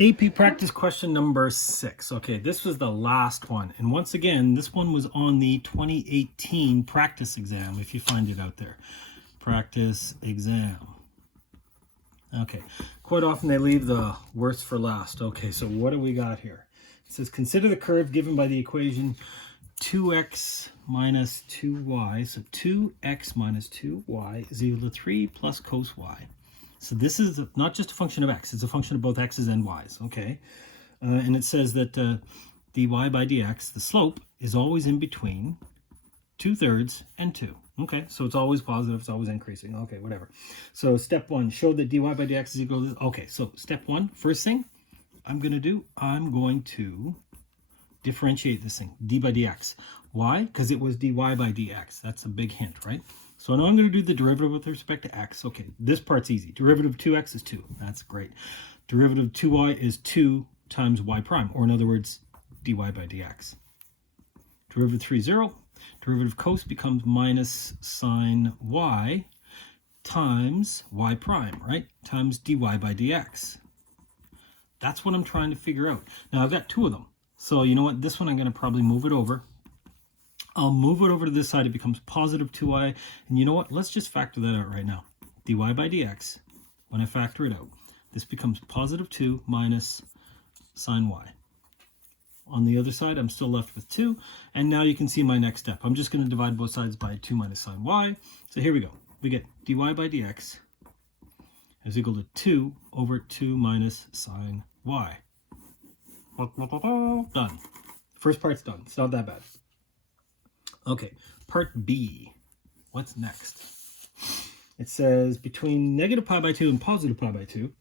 AP practice question number 6. Okay, this was the last one. And once again, this one was on the 2018 practice exam, if you find it out there. Practice exam. Okay, quite often they leave the worst for last. Okay, so what do we got here? It says, consider the curve given by the equation 2x minus 2y. So 2x minus 2y is equal to 3 plus cos y. So this is not just a function of x, it's a function of both x's and y's, okay? And it says that dy by dx, the slope, is always in between 2/3 and 2. Okay, so it's always positive, it's always increasing. Okay, whatever. So step 1, show that dy by dx is equal to this. Okay, so step 1, first thing I'm going to differentiate this thing, d by dx. Why? Because it was dy by dx. That's a big hint, right? So now I'm going to do the derivative with respect to x. Okay, this part's easy. Derivative of 2x is 2. That's great. Derivative of 2y is 2 times y prime, or in other words, dy by dx. Derivative of 3 is 0. Derivative of cos becomes minus sine y times y prime, right? Times dy by dx. That's what I'm trying to figure out. Now, I've got two of them. So you know what? This one I'm going to probably move it over. I'll move it over to this side. It becomes positive 2y. And you know what? Let's just factor that out right now. dy by dx, when I factor it out, this becomes positive 2 minus sine y. On the other side, I'm still left with 2. And now you can see my next step. I'm just going to divide both sides by 2 minus sine y. So here we go. We get dy by dx is equal to 2 over 2 minus sine y. Done. First part's done. It's not that bad. Okay, part B. What's next? It says between negative pi by 2 and positive pi by 2,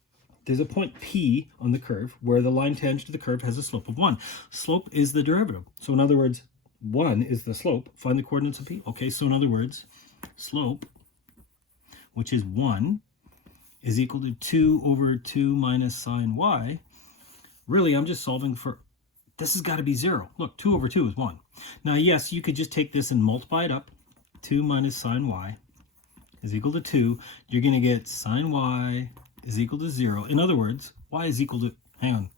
there's a point P on the curve where the line tangent to the curve has a slope of 1. Slope is the derivative. So in other words, 1 is the slope. Find the coordinates of P. Okay, so in other words, slope, which is 1, is equal to 2 over 2 minus sine y. Really, I'm just solving for, this has got to be 0. Look, 2 over 2 is 1. Now, yes, you could just take this and multiply it up. 2 minus sine y is equal to 2. You're going to get sine y is equal to 0. In other words, y is equal to, hang on,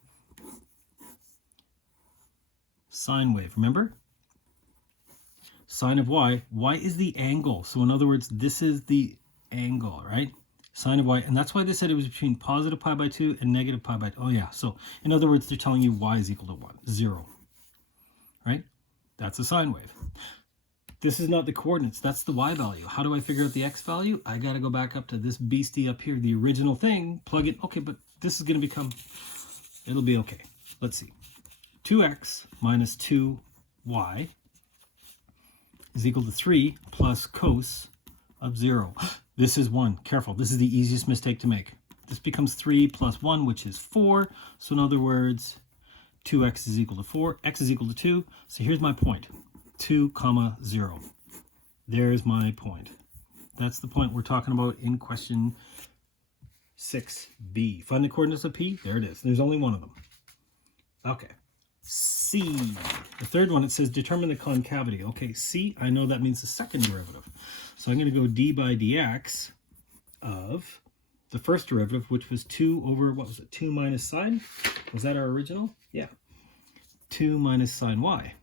sine wave, remember? Sine of y is the angle. So in other words, this is the angle, right? Sine of y, and that's why they said it was between positive pi by 2 and negative pi by 2. Oh yeah, so in other words, they're telling you y is equal to 1, 0, right? That's a sine wave. This is not the coordinates, that's the y value. How do I figure out the x value? I gotta go back up to this beastie up here, the original thing, plug it. Okay, but this is gonna become, it'll be okay. Let's see. 2x minus 2y is equal to 3 plus cos of 0. This is 1. Careful. This is the easiest mistake to make. This becomes 3 plus 1, which is 4. So in other words, 2x is equal to 4. X is equal to 2. So here's my point. 2, comma 0. There's my point. That's the point we're talking about in question 6b. Find the coordinates of P. There it is. There's only one of them. Okay. C. The third one, it says determine the concavity. Okay, C, I know that means the second derivative. So I'm going to go d by dx of the first derivative, which was 2 over, what was it, 2 minus sine? Was that our original? Yeah. 2 minus sine y.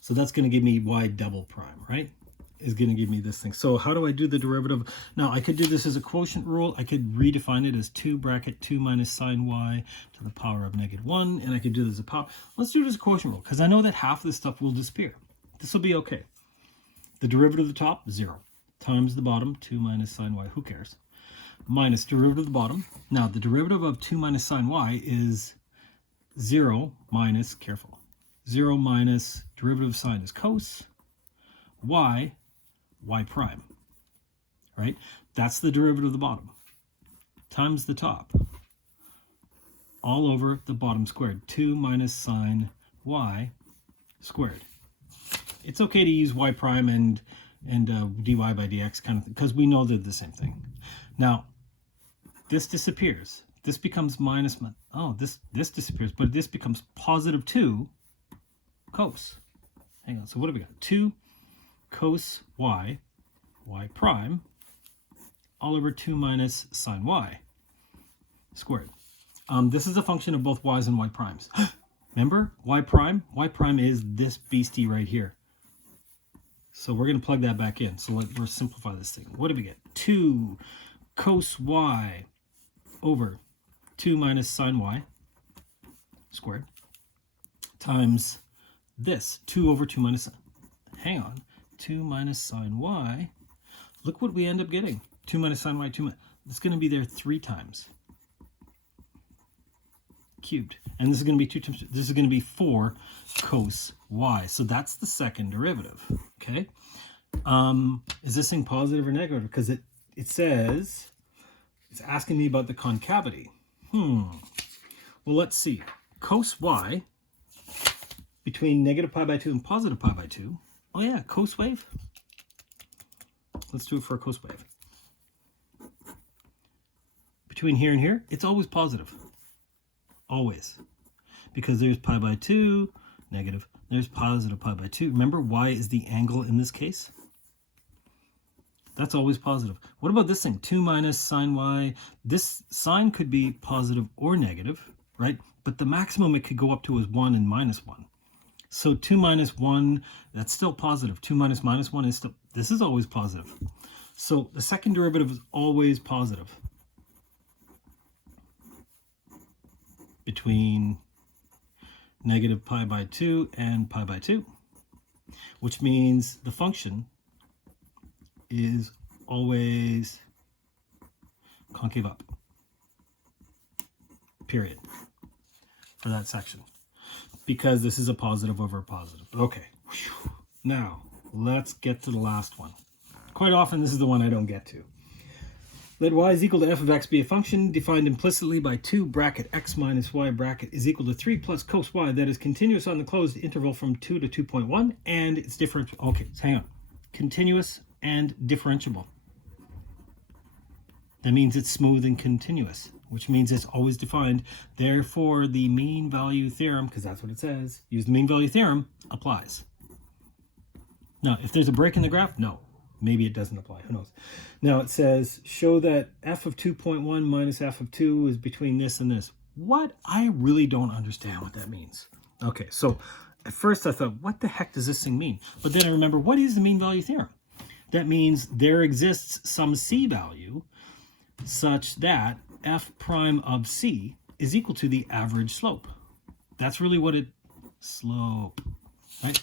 So that's going to give me y double prime, right? Is going to give me this thing. So how do I do the derivative? Now, I could do this as a quotient rule. I could redefine it as 2 bracket 2 minus sine y to the power of negative 1. And I could do this as a power. Let's do it as a quotient rule, because I know that half of this stuff will disappear. This will be okay. The derivative of the top, 0. Times the bottom, 2 minus sine y. Who cares? Minus derivative of the bottom. Now, the derivative of 2 minus sine y is 0 minus, careful, 0 minus derivative of sine is cos, y prime, right? That's the derivative of the bottom times the top all over the bottom squared. 2 minus sine y squared. It's okay to use y prime and dy by dx kind of thing, because we know they're the same thing. Now, this disappears. This becomes minus, oh, this disappears, but this becomes positive 2 cos. Hang on, so what do we got? 2 cos y prime, all over 2 minus sine y squared. This is a function of both y's and y primes. Remember, y prime? Y prime is this beastie right here. So we're going to plug that back in. So let's simplify this thing. What do we get? 2 cos y over 2 minus sine y squared times this 2 over 2 minus, hang on, 2 minus sine y. Look what we end up getting. 2 minus sine y, 2 minus, it's going to be there 3 times cubed. And this is going to be 2 times, this is going to be 4 cos y. So that's the second derivative, okay? Is this thing positive or negative? Because it says, it's asking me about the concavity. Well, let's see. Cos y between negative pi by 2 and positive pi by 2. Oh yeah, cos wave. Let's do it for a cos wave. Between here and here, it's always positive. Always. Because there's pi by 2, negative. There's positive pi by 2. Remember, y is the angle in this case. That's always positive. What about this thing? 2 minus sine y. This sine could be positive or negative, right? But the maximum it could go up to is 1 and minus 1. So 2 minus 1, that's still positive. 2 minus minus 1 is still, this is always positive. So the second derivative is always positive. Between negative pi by 2 and pi by 2, which means the function is always concave up, period, for that section, because this is a positive over a positive. Okay, now let's get to the last one. Quite often this is the one I don't get to. Let y is equal to f of x be a function defined implicitly by 2 bracket x minus y bracket is equal to 3 plus cos y that is continuous on the closed interval from 2 to 2.1 and it's differentiable. Okay, so hang on. Continuous and differentiable. That means it's smooth and continuous, which means it's always defined. Therefore, the mean value theorem, because that's what it says, use the mean value theorem, applies. Now, if there's a break in the graph, no. Maybe it doesn't apply. Who knows? Now it says, show that f of 2.1 minus f of 2 is between this and this. What? I really don't understand what that means. Okay, so at first I thought, what the heck does this thing mean? But then I remember, what is the mean value theorem? That means there exists some c value such that f prime of c is equal to the average slope. That's really what it, slope, right?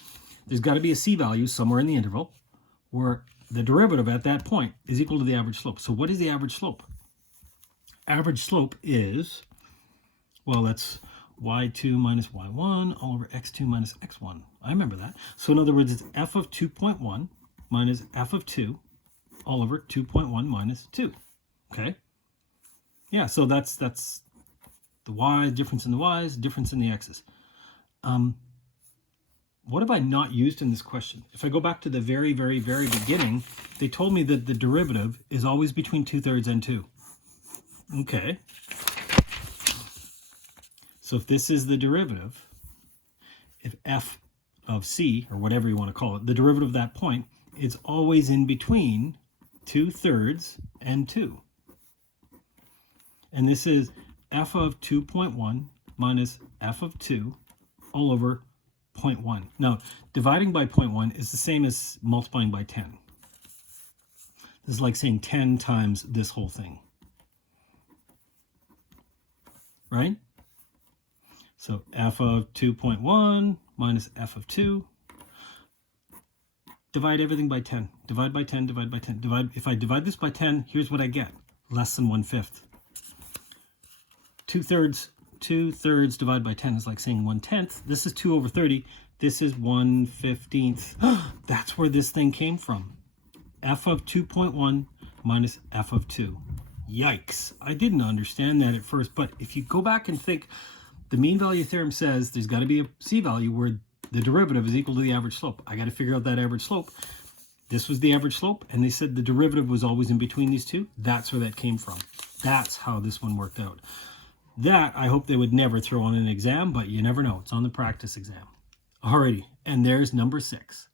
There's got to be a c value somewhere in the interval where the derivative at that point is equal to the average slope. So what is the average slope? Average slope is, well, that's y2 minus y1 all over x2 minus x1. I remember that. So in other words, it's f of 2.1 minus f of 2 all over 2.1 minus 2. Okay? Yeah, so that's the y, difference in the y's, difference in the x's. What have I not used in this question? If I go back to the very, very, very beginning, they told me that the derivative is always between 2/3 and 2. Okay. So if this is the derivative, if f of c, or whatever you want to call it, the derivative of that point, it's always in between 2/3 and 2. And this is f of 2.1 minus f of 2 all over 0.1. Now, dividing by 0.1 is the same as multiplying by 10. This is like saying 10 times this whole thing. Right? So f of 2.1 minus f of 2. Divide everything by 10. Divide by 10, divide by 10. If I divide this by 10, here's what I get. Less than 1/5. 2/3 divided by 10 is like saying 1/10. This is 2 over 30. This is 1/15. That's where this thing came from. F of 2.1 minus f of 2. Yikes. I didn't understand that at first, but if you go back and think, the mean value theorem says there's got to be a c value where the derivative is equal to the average slope. I got to figure out that average slope. This was the average slope, and they said the derivative was always in between these two. That's where that came from. That's how this one worked out. That, I hope they would never throw on an exam, but you never know. It's on the practice exam. Alrighty, and there's number 6.